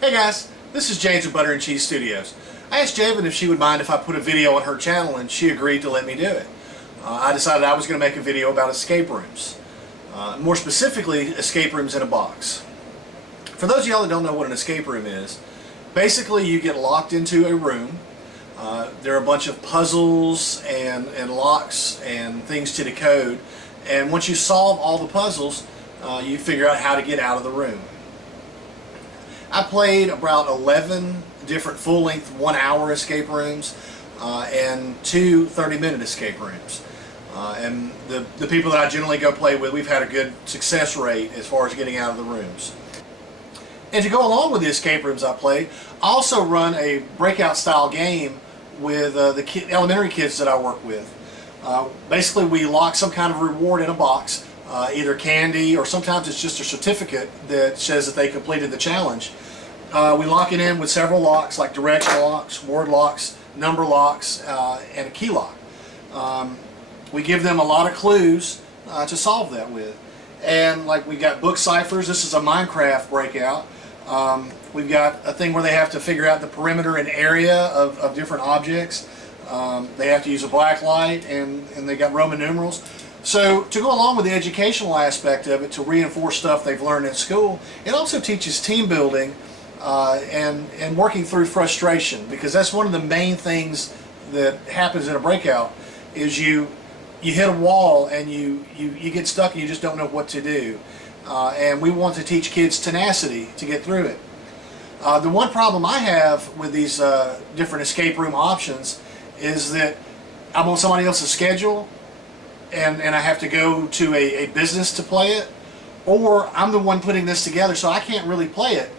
Hey guys, this is James with Butter and Cheese Studios. I asked Javen if she would mind if I put a video on her channel, and she agreed to let me do it. I decided I was going to make a video about escape rooms. More specifically, escape rooms in a box. For those of y'all that don't know what an escape room is, basically you get locked into a room. There are a bunch of puzzles and locks and things to decode, and once you solve all the puzzles, you figure out how to get out of the room. I played about 11 different full-length 1-hour escape rooms and 2 30-minute escape rooms. And the people that I generally go play with, we've had a good success rate as far as getting out of the rooms. And to go along with the escape rooms I play, I also run a breakout style game with the elementary kids that I work with. Basically, we lock some kind of reward in a box, either candy or sometimes it's just a certificate that says that they completed the challenge. We lock it in with several locks, like direction locks, word locks, number locks, and a key lock. We give them a lot of clues to solve that with. And like we've got book ciphers. This is a Minecraft breakout. We've got a thing where they have to figure out the perimeter and area of different objects. They have to use a black light, and they got Roman numerals. So to go along with the educational aspect of it, to reinforce stuff they've learned in school, it also teaches team building and working through frustration, because that's one of the main things that happens in a breakout is you hit a wall and you get stuck and you just don't know what to do. And we want to teach kids tenacity to get through it. The one problem I have with these different escape room options is that I'm on somebody else's schedule, and I have to go to a business to play it, or I'm the one putting this together, so I can't really play it.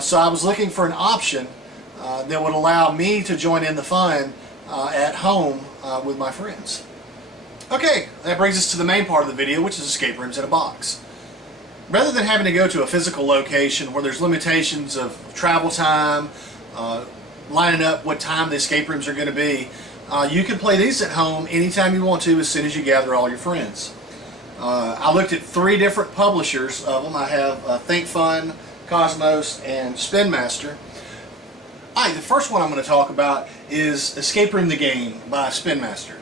So I was looking for an option that would allow me to join in the fun at home with my friends. Okay, that brings us to the main part of the video, which is escape rooms in a box. Rather than having to go to a physical location where there's limitations of travel time, lining up what time the escape rooms are going to be, you can play these at home anytime you want to, as soon as you gather all your friends. I looked at 3 different publishers of them. I have Think Fun, Cosmos, and Spin Master. The first one I'm going to talk about is Escape Room the Game by Spin Master.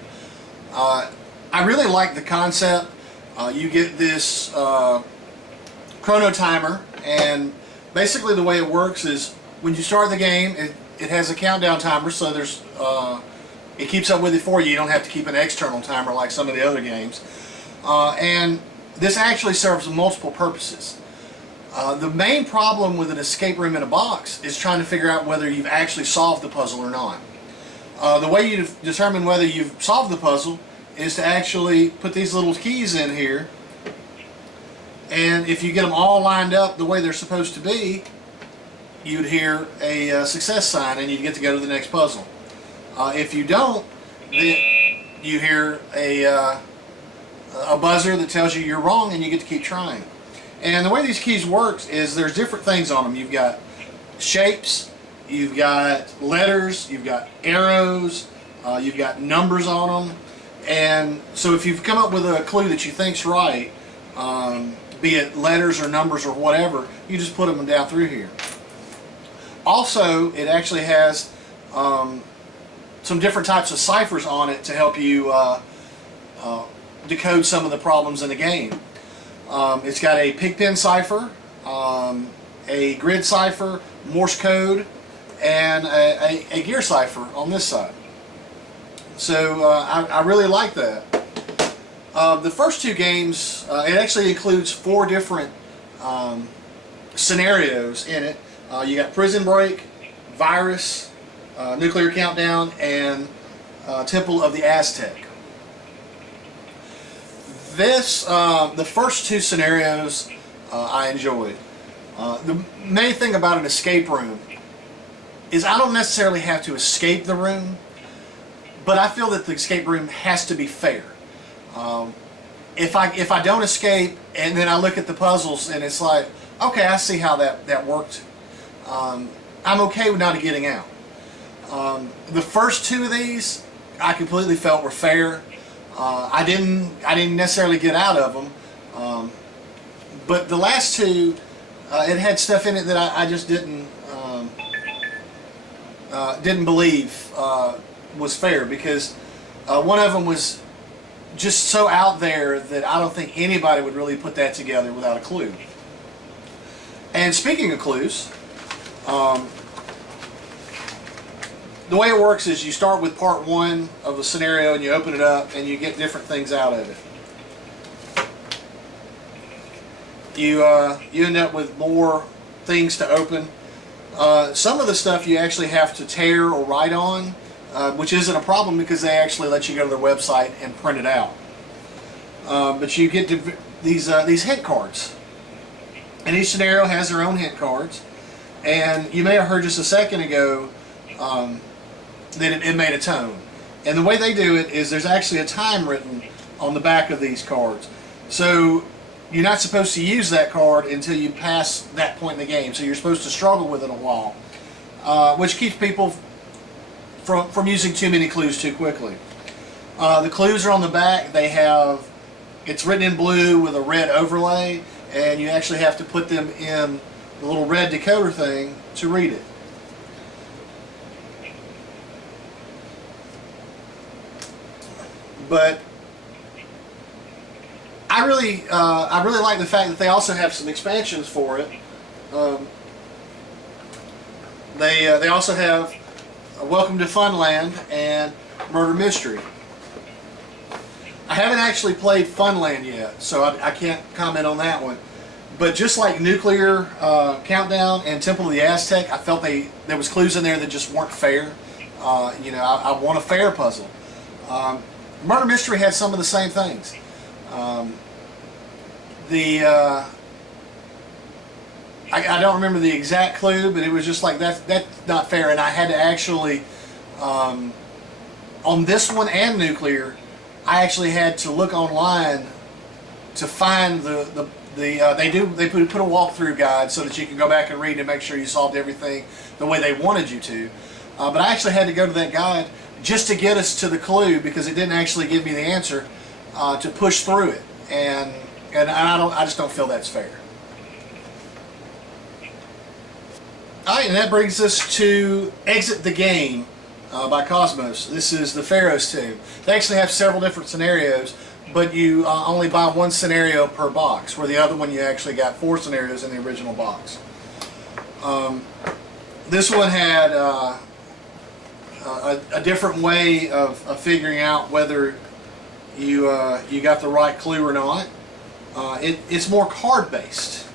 I really like the concept. You get this chrono timer, and basically the way it works is when you start the game, it has a countdown timer, so there's it keeps up with it for you. You don't have to keep an external timer like some of the other games. And this actually serves multiple purposes. The main problem with an escape room in a box is trying to figure out whether you've actually solved the puzzle or not. The way you determine whether you've solved the puzzle is to actually put these little keys in here, and if you get them all lined up the way they're supposed to be, you'd hear a success sign and you'd get to go to the next puzzle. If you don't, then you hear a buzzer that tells you you're wrong, and you get to keep trying. And the way these keys work is there's different things on them. You've got shapes, you've got letters, you've got arrows, you've got numbers on them. And so if you've come up with a clue that you think's right, be it letters or numbers or whatever, you just put them down through here. Also, it actually has some different types of ciphers on it to help you decode some of the problems in the game. It's got a pigpen cipher, a grid cipher, Morse code, and a gear cipher on this side. So I really like that. The first 2 games, it actually includes 4 different scenarios in it. You got Prison Break, Virus, Nuclear Countdown, and Temple of the Aztec. The first 2 scenarios I enjoyed. The main thing about an escape room is I don't necessarily have to escape the room, but I feel that the escape room has to be fair. If I don't escape and then I look at the puzzles and it's like, okay, I see how that worked, I'm okay with not getting out. The first 2 of these I completely felt were fair. I didn't necessarily get out of them, but the last 2 it had stuff in it that I just didn't didn't believe was fair, because one of them was just so out there that I don't think anybody would really put that together without a clue. And speaking of clues, the way it works is you start with part one of the scenario and you open it up and you get different things out of it. You end up with more things to open. Some of the stuff you actually have to tear or write on, which isn't a problem because they actually let you go to their website and print it out. But you get to these hint cards, and each scenario has their own hint cards. And you may have heard just a second ago that it made a tone. And the way they do it is there's actually a time written on the back of these cards. So you're not supposed to use that card until you pass that point in the game. So you're supposed to struggle with it a while, which keeps people from using too many clues too quickly. The clues are on the back. It's written in blue with a red overlay, and you actually have to put them in the little red decoder thing to read it. But I really like the fact that they also have some expansions for it. They also have Welcome to Funland and Murder Mystery. I haven't actually played Funland yet, so I can't comment on that one. But just like Nuclear Countdown and Temple of the Aztec, I felt there was clues in there that just weren't fair. I want a fair puzzle. Murder Mystery had some of the same things. I don't remember the exact clue, but it was just like that's not fair, and I had to actually on this one and Nuclear, I actually had to look online to find they put a walkthrough guide so that you can go back and read and make sure you solved everything the way they wanted you to. But I actually had to go to that guide just to get us to the clue, because it didn't actually give me the answer to push through it, and I just don't feel that's fair. Alright, and that brings us to Exit the Game by Cosmos. This is the Pharaoh's Tomb. They actually have several different scenarios, but you only buy one scenario per box, where the other one you actually got 4 scenarios in the original box. This one had a different way of figuring out whether you got the right clue or not. It's more card based,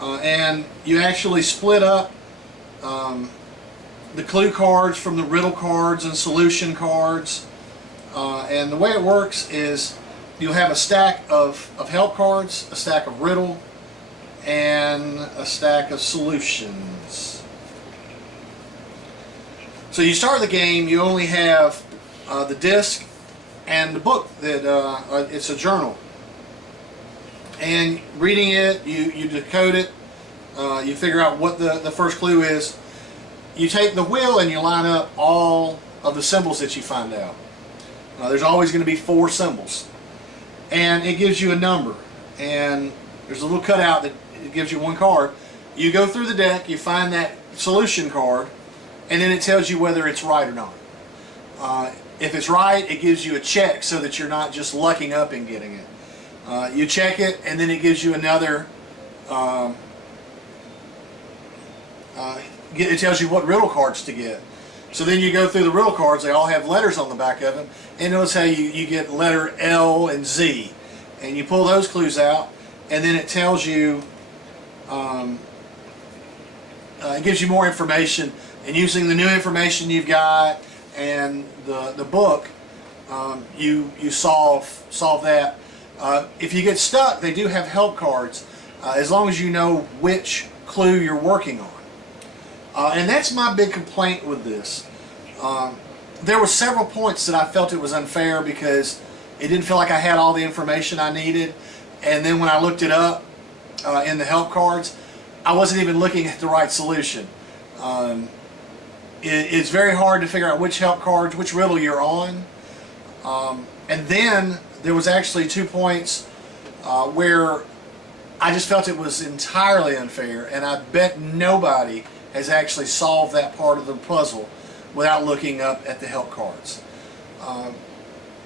and you actually split up the clue cards from the riddle cards and solution cards. And the way it works is you'll have a stack of help cards, a stack of riddle, and a stack of solutions. So you start the game, you only have the disc and the book that it's a journal. And reading it, you decode it, you figure out what the first clue is. You take the wheel and you line up all of the symbols that you find out. There's always going to be 4 symbols. And it gives you a number. And there's a little cutout that it gives you one card. You go through the deck, you find that solution card, and then it tells you whether it's right or not. If it's right, it gives you a check so that you're not just lucking up and getting it. You check it, and then it gives you another. It tells you what riddle cards to get. So then you go through the riddle cards. They all have letters on the back of them, and it'll tell you get letter L and Z, and you pull those clues out, and then it tells you. It gives you more information, and using the new information you've got and the book, you solve that. If you get stuck, they do have help cards, as long as you know which clue you're working on. And that's my big complaint with this. There were several points that I felt it was unfair because it didn't feel like I had all the information I needed, and then when I looked it up in the help cards, I wasn't even looking at the right solution. It's very hard to figure out which help cards, which riddle you're on. And then there was actually 2 points where I just felt it was entirely unfair, and I bet nobody has actually solved that part of the puzzle without looking up at the help cards.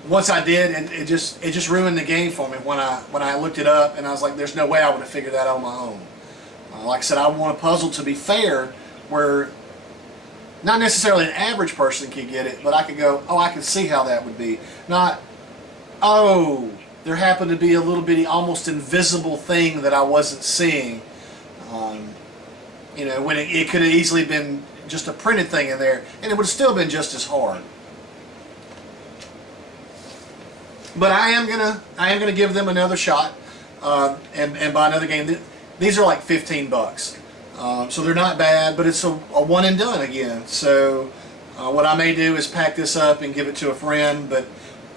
Once I did, and it just ruined the game for me when I looked it up, and I was like, there's no way I would have figured that out on my own. Like I said, I want a puzzle to be fair, where not necessarily an average person could get it, but I could go, oh, I can see how that would be. Not, oh, there happened to be a little bitty, almost invisible thing that I wasn't seeing. You know, when it could have easily been just a printed thing in there, and it would have still been just as hard. But I am gonna give them another shot, and buy another game. These are like 15 bucks, so they're not bad, but it's a one and done again. So what I may do is pack this up and give it to a friend, but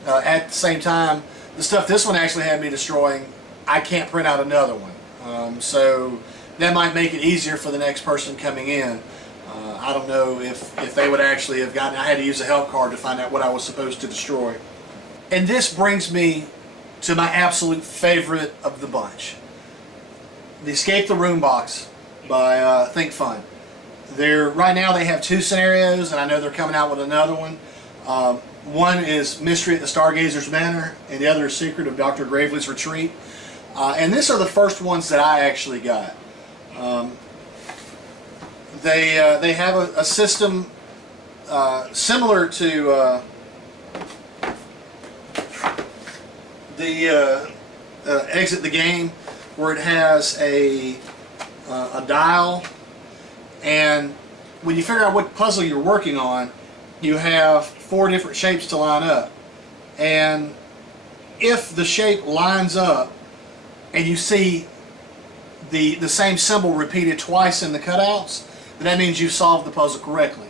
at the same time, the stuff this one actually had me destroying, I can't print out another one. So that might make it easier for the next person coming in. I don't know if they would actually have gotten, I had to use a help card to find out what I was supposed to destroy. And this brings me to my absolute favorite of the bunch. The Escape the Room box by Think Fun. Right now they have 2 scenarios, and I know they're coming out with another one. One is Mystery at the Stargazer's Manor, and the other is Secret of Dr. Gravely's Retreat. And these are the first ones that I actually got. They have a system similar to the Exit the Game, where it has a dial, and when you figure out what puzzle you're working on, you have 4 different shapes to line up, and if the shape lines up and you see the same symbol repeated twice in the cutouts, then that means you've solved the puzzle correctly.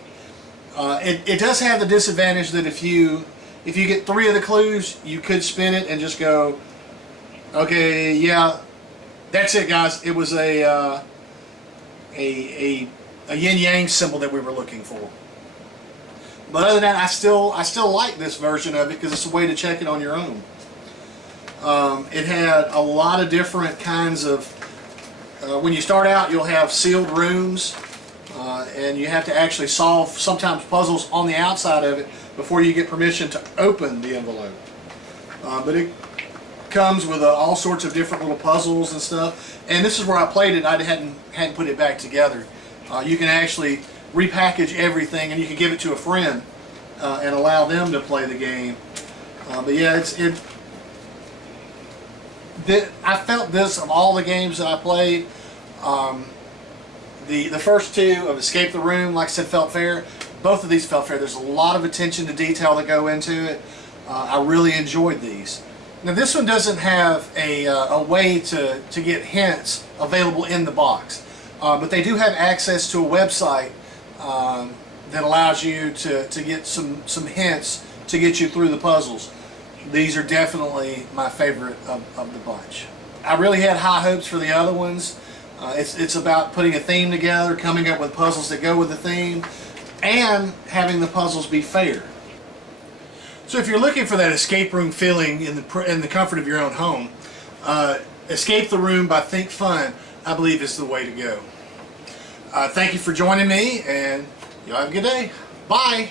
It does have the disadvantage that if you get 3 of the clues, you could spin it and just go, okay, yeah, that's it, guys. It was a yin-yang symbol that we were looking for. But other than that, I still like this version of it because it's a way to check it on your own. It had a lot of different kinds of, when you start out, you'll have sealed rooms, and you have to actually solve sometimes puzzles on the outside of it before you get permission to open the envelope. But it comes with all sorts of different little puzzles and stuff. And this is where I played it. I hadn't put it back together. You can actually repackage everything, and you can give it to a friend and allow them to play the game. But yeah, I felt this of all the games that I played. The first 2 of Escape the Room, like I said, felt fair. Both of these felt fair. There's a lot of attention to detail that go into it. I really enjoyed these. Now this one doesn't have a way to get hints available in the box, but they do have access to a website that allows you to get some hints to get you through the puzzles. These are definitely my favorite of the bunch. I really had high hopes for the other ones. It's about putting a theme together, coming up with puzzles that go with the theme, and having the puzzles be fair. So if you're looking for that escape room feeling in the comfort of your own home, Escape the Room by Think Fun, I believe, is the way to go. Thank you for joining me, and y'all have a good day. Bye!